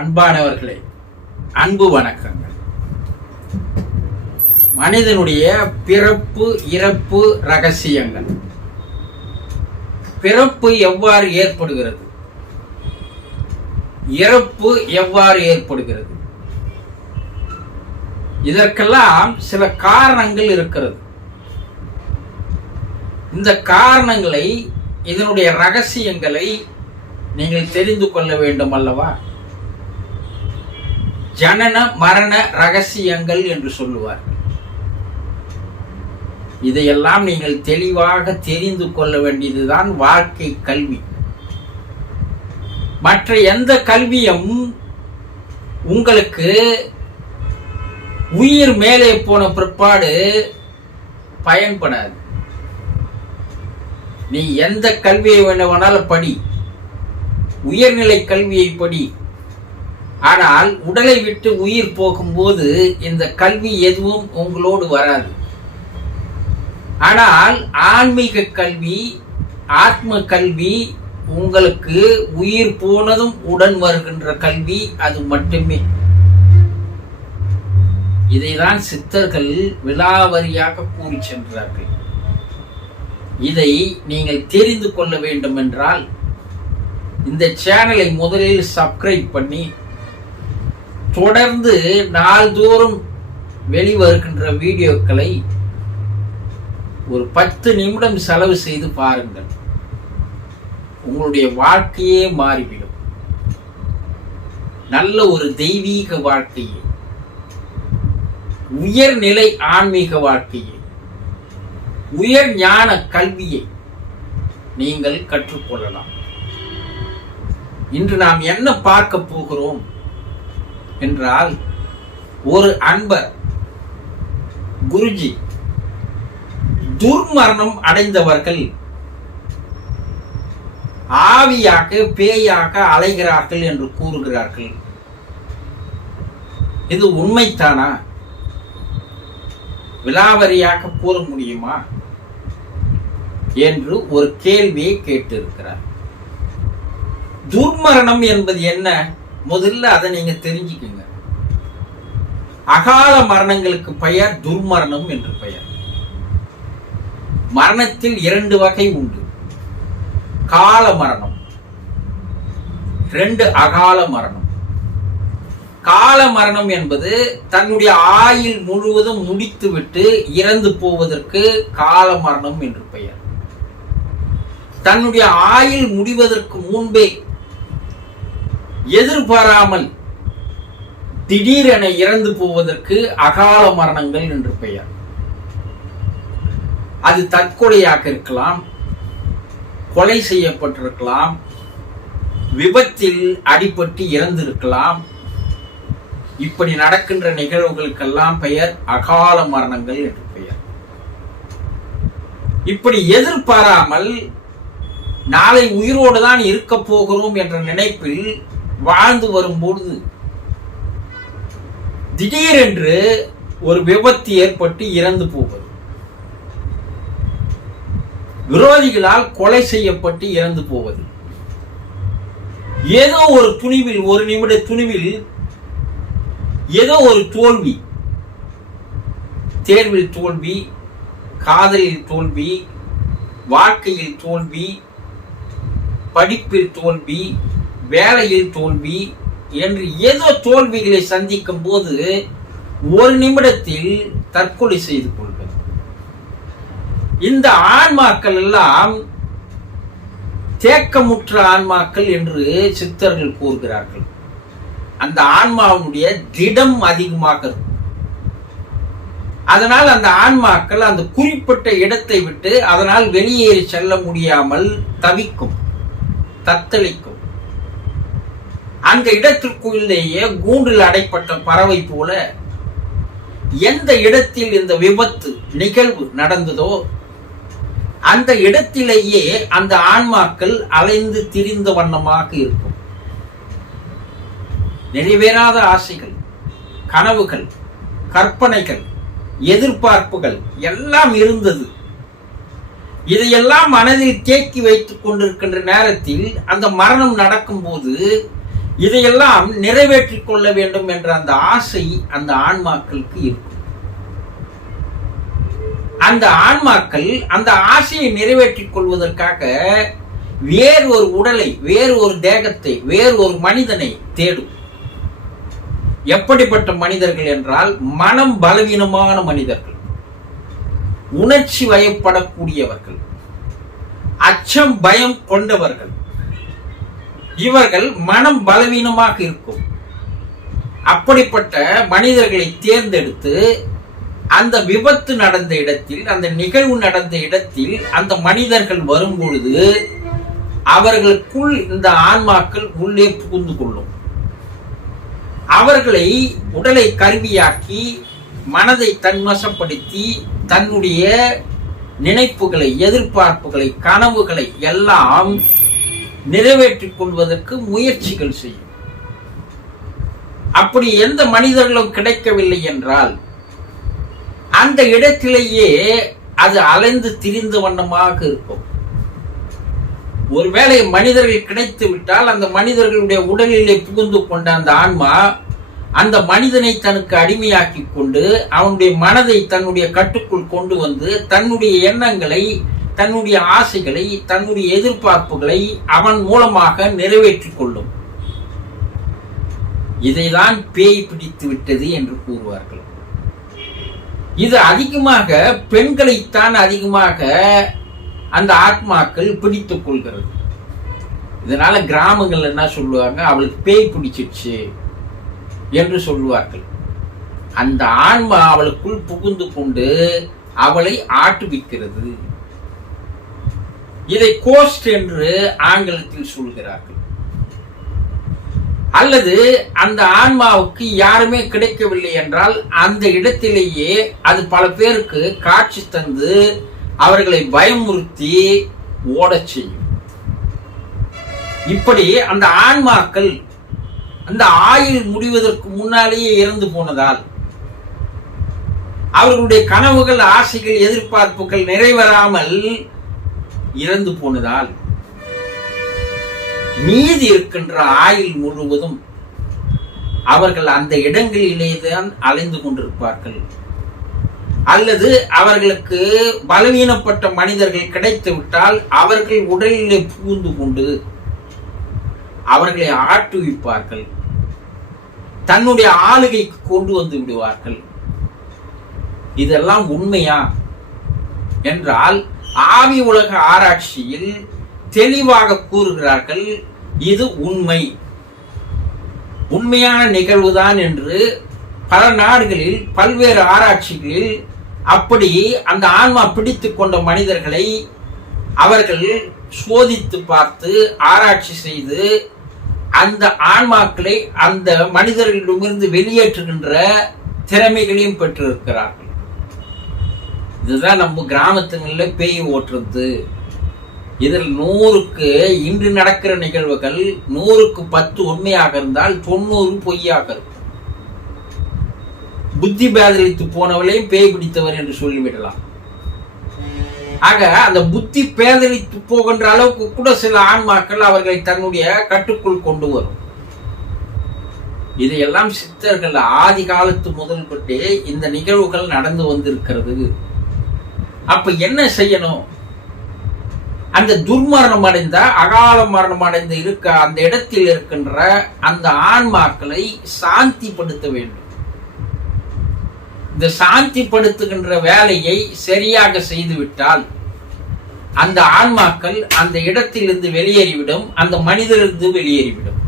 அன்பானவர்களே அன்பு வணக்கங்கள். மனிதனுடைய பிறப்பு இறப்பு ரகசியங்கள். பிறப்பு எவ்வாறு ஏற்படுகிறது? இறப்பு எவ்வாறு ஏற்படுகிறது? இதற்கெல்லாம் சில காரணங்கள் இருக்கிறது. இந்த காரணங்களை இதனுடைய ரகசியங்களை நீங்கள் தெரிந்து கொள்ள வேண்டும் அல்லவா? ஜனன மரண ரகசியங்கள் என்று சொல்லுவார். இதையெல்லாம் நீங்கள் தெளிவாக தெரிந்து கொள்ள வேண்டியதுதான் வாழ்க்கை கல்வி. மற்ற எந்த கல்வியும் உங்களுக்கு உயிர் மேலே போன பிற்பாடு பயன்படாது. நீ எந்த கல்வியை வேண்டுமானாலும் படி. உயர்நிலை கல்வியை படி. ஆனால் உடலை விட்டு உயிர் போகும்போது இந்த கல்வி எதுவும் உங்களோடு வராது. ஆனால் ஆன்மீக கல்வி ஆத்ம கல்வி உங்களுக்கு உயிர் போனதும் உடன் வருகின்ற கல்வி அது மட்டுமே. இதைதான் சித்தர்கள் விலாவரியாக கூறி சென்றார்கள். இதை நீங்கள் தெரிந்து கொள்ள வேண்டும் என்றால் இந்த சேனலை முதலில் சப்ஸ்கிரைப் பண்ணி தொடர்ந்து நாள்தோறும் வெளிவருகின்ற வீடியோக்களை ஒரு பத்து நிமிடம் செலவு செய்து பாருங்கள். உங்களுடைய வாழ்க்கையே மாறிவிடும். நல்ல ஒரு தெய்வீக வாழ்க்கையை. உயர்நிலை ஆன்மீக வாழ்க்கையை. உயர் ஞான கல்வியை நீங்கள் கற்றுக்கொள்ளலாம். இன்று நாம் என்ன பார்க்க போகிறோம்? என்றால் ஒரு அன்பர் குருஜி துர்மரணம் அடைந்தவர்கள் ஆவியாக பேயாக அலைகிறார்கள் என்று கூறுகிறார்கள். இது உண்மைத்தானா விலாவரியாக கூற முடியுமா? என்று ஒரு கேள்வியை கேட்டிருக்கிறார். துர்மரணம் என்பது என்ன? முதல்ல அதை நீங்க தெரிஞ்சுக்குங்க. அகால மரணங்களுக்கு பெயர் துர்மரணம் என்று பெயர். மரணத்தில் இரண்டு வகை உண்டு. கால மரணம். ரெண்டு அகால மரணம். கால மரணம் என்பது தன்னுடைய ஆயில் முழுவதும் முடித்துவிட்டு இறந்து போவதற்கு கால மரணம் என்று பெயர். தன்னுடைய ஆயில் முடிவதற்கு முன்பே எதிர்பாராமல் திடீரென இறந்து போவதற்கு அகால மரணங்கள் என்று பெயர். அது தற்கொலையாக இருக்கலாம் கொலை செய்யப்பட்டிருக்கலாம் விபத்தில் அடிபட்டு இறந்திருக்கலாம். இப்படி நடக்கின்ற நிகழ்வுகளுக்கெல்லாம் பெயர் அகால மரணங்கள் என்று பெயர். இப்படி எதிர்பாராமல் நாளை உயிரோடு தான் இருக்க போகிறோம் என்ற நினைப்பில் வாழ்ந்து வரும்பொழுது திடீரென்று ஒரு விபத்து ஏற்பட்டு இறந்து போவது. விரோதிகளால் கொலை செய்யப்பட்டு இறந்து போவது. ஏதோ ஒரு துணிவில் ஒரு நிமிட துணிவில் ஏதோ ஒரு தோல்வி. தேர்வில் தோல்வி காதலில் தோல்வி வாழ்க்கையில் தோல்வி படிப்பில் தோல்வி வேலையில் தோல்வி என்று ஏதோ தோல்விகளை சந்திக்கும் போது ஒரு நிமிடத்தில் தற்கொலை செய்து கொள்வது. இந்த ஆன்மாக்கள் எல்லாம் தேக்கமுற்ற ஆன்மாக்கள் என்று சித்தர்கள் கூறுகிறார்கள். அந்த ஆன்மாவுடைய திடம் அதிகமாக இருக்கும். அதனால் அந்த ஆன்மாக்கள் அந்த குறிப்பிட்ட இடத்தை விட்டு அதனால் வெளியேறி செல்ல முடியாமல் தவிக்கும் தத்தளிக்கும். அந்த இடத்திற்குள்ளேயே கூண்டில் அடைப்பட்ட பறவை போல எந்த இடத்தில் இந்த விபத்து நிகழ்வு நடந்ததோ அந்த இடத்திலேயே அந்த ஆன்மாக்கள் அலைந்து திரிந்த வண்ணமாக இருக்கும். நிறைவேறாத ஆசைகள் கனவுகள் கற்பனைகள் எதிர்பார்ப்புகள் எல்லாம் இருந்தது. இதையெல்லாம் மனதில் தேக்கி வைத்துக் கொண்டிருக்கின்ற நேரத்தில் அந்த மரணம் நடக்கும்போது இதையெல்லாம் நிறைவேற்றிக் கொள்ள வேண்டும் என்ற அந்த ஆசை அந்த ஆன்மாக்களுக்கு இருக்கு. அந்த ஆன்மாக்கள் அந்த ஆசையை நிறைவேற்றிக் கொள்வதற்காக வேறு ஒரு உடலை வேறு ஒரு தேகத்தை வேறு ஒரு மனிதனை தேடும். எப்படிப்பட்ட மனிதர்கள் என்றால் மனம் பலவீனமான மனிதர்கள். உணர்ச்சி வயப்படக்கூடியவர்கள். அச்சம் பயம் கொண்டவர்கள். இவர்கள் மனம் பலவீனமாக இருக்கும். அப்படிப்பட்ட மனிதர்களை தேர்ந்தெடுத்து அந்த விபத்து நடந்த இடத்தில் அந்த நிகழ்வு நடந்த இடத்தில் அந்த மனிதர்கள் வரும் பொழுது அவர்களுக்குள் இந்த ஆன்மாக்கள் உள்ளே புகுந்து கொள்ளும். அவர்களை உடலை கருவியாக்கி மனதை தன்வசப்படுத்தி தன்னுடைய நினைப்புகளை எதிர்பார்ப்புகளை கனவுகளை எல்லாம் நிறைவேற்றிக் கொள்வதற்கு முயற்சிகள் செய்யும். அப்படி எந்த மனிதர்களும் கிடைக்கவில்லை என்றால் அந்த இடத்திலேயே அது அலைந்து திரிந்த வண்ணமாக இருக்கும். ஒருவேளை மனிதர்கள் கிடைத்து விட்டால் அந்த மனிதர்களுடைய உடலிலே புகுந்து கொண்ட அந்த ஆன்மா அந்த மனிதனை தனக்கு அடிமையாக்கி கொண்டு அவனுடைய மனதை தன்னுடைய கட்டுக்குள் கொண்டு வந்து தன்னுடைய எண்ணங்களை தன்னுடைய ஆசைகளை தன்னுடைய எதிர்பார்ப்புகளை அவன் மூலமாக நிறைவேற்றிக் கொள்ளும். இதைதான் பேய் பிடித்து விட்டது என்று கூறுவார்கள். இது அதிகமாக பெண்களைத்தான் அதிகமாக அந்த ஆத்மாக்கள் பிடித்துக் கொள்கிறது. இதனால கிராமங்கள் என்ன சொல்லுவாங்க? அவளுக்கு பேய் பிடிச்சிருச்சு என்று சொல்லுவார்கள். அந்த ஆன்மா அவளுக்குள் புகுந்து கொண்டு அவளை ஆட்டுவிக்கிறது. இதை கோஸ்ட் என்று ஆங்கிலத்தில் சொல்கிறார்கள். அல்லது அந்த ஆன்மாவுக்கு யாருமே கிடைக்கவில்லை என்றால் அந்த இடத்திலேயே அது பல பேருக்கு காட்சி தந்து அவர்களை பயமுறுத்தி ஓடச் செய்யும். இப்படி அந்த ஆன்மாக்கள் அந்த ஆயுள் முடிவதற்கு முன்னாலேயே இறந்து போனதால் அவர்களுடைய கனவுகள் ஆசைகள் எதிர்பார்ப்புகள் நிறைவேறாமல் இறந்து போனதால் மீதி இருக்கின்ற ஆயுள் முழுவதும் அவர்கள் அந்த இடங்களிலேதான் அலைந்து கொண்டிருப்பார்கள். அல்லது அவர்களுக்கு பலவீனப்பட்ட மனிதர்கள் கிடைத்து விட்டால் அவர்கள் உடலிலே புகுந்து கொண்டு அவர்களை ஆட்டுவிப்பார்கள். தன்னுடைய ஆளுகைக்கு கொண்டு வந்து விடுவார்கள். இதெல்லாம் உண்மையா? என்றால் ஆவி உலக ஆராய்ச்சியில் தெளிவாக கூறுகிறார்கள் இது உண்மை. உண்மையான நிகழ்வுதான் என்று பல நாடுகளில் பல்வேறு ஆராய்ச்சிகளில் அப்படி அந்த ஆன்மா பிடித்து கொண்ட மனிதர்களை அவர்கள் சோதித்து பார்த்து ஆராய்ச்சி செய்து அந்த ஆன்மாக்களை அந்த மனிதர்களிடமிருந்து வெளியேற்றுகின்ற திறமைகளையும் பெற்றிருக்கிறார்கள். இதுதான் நம்ம கிராமத்துங்களில் பேய் ஓட்டுறது. இதில் நூறுக்கு இன்று நடக்கிற நிகழ்வுகள் நூறுக்கு பத்து உண்மையாக இருந்தால் தொண்ணூறு பொய்யாக இருக்கும். புத்தி பேதலித்து போனவளையும் பேய் பிடித்தவர் என்று சொல்லிவிடலாம். ஆக அந்த புத்தி பேதலித்து போகின்ற அளவுக்கு கூட சில ஆன்மாக்கள் அவர்களை தன்னுடைய கட்டுக்குள் கொண்டு வரும். இதையெல்லாம் சித்தர்கள் ஆதி காலத்து முதல் கொண்டே இந்த நிகழ்வுகள் நடந்து வந்திருக்கிறது. அப்ப என்ன செய்யணும்? அந்த துர்மரணம் அடைந்த அகால மரணம் அடைந்த இருக்க அந்த இடத்தில் இருக்கின்ற அந்த ஆன்மாக்களை சாந்திப்படுத்த வேண்டும். இந்த சாந்திப்படுத்துகின்ற வேலையை சரியாக செய்துவிட்டால் அந்த ஆன்மாக்கள் அந்த இடத்திலிருந்து வெளியேறிவிடும் அந்த மனிதரிலிருந்து வெளியேறிவிடும்.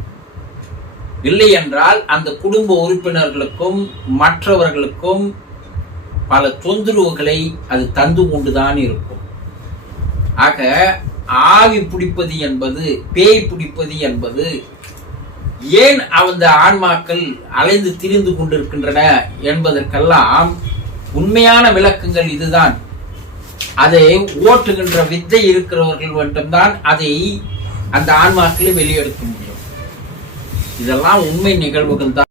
இல்லை என்றால் அந்த குடும்ப உறுப்பினர்களுக்கும் மற்றவர்களுக்கும் பல தொந்தரவுகளை அது தந்து கொண்டுதான் இருக்கும். ஆக ஆவி பிடிப்பது என்பது பேய் பிடிப்பது என்பது ஏன் அந்த ஆன்மாக்கள் அலைந்து திரிந்து கொண்டிருக்கின்றன என்பதற்கெல்லாம் உண்மையான விளக்கங்கள் இதுதான். அதை ஓட்டுகின்ற வித்தை இருக்கிறவர்கள் மட்டும்தான் அதை அந்த ஆன்மாக்களை வெளியெடுக்க முடியும். இதெல்லாம் உண்மை நிகழ்வுகள் தான்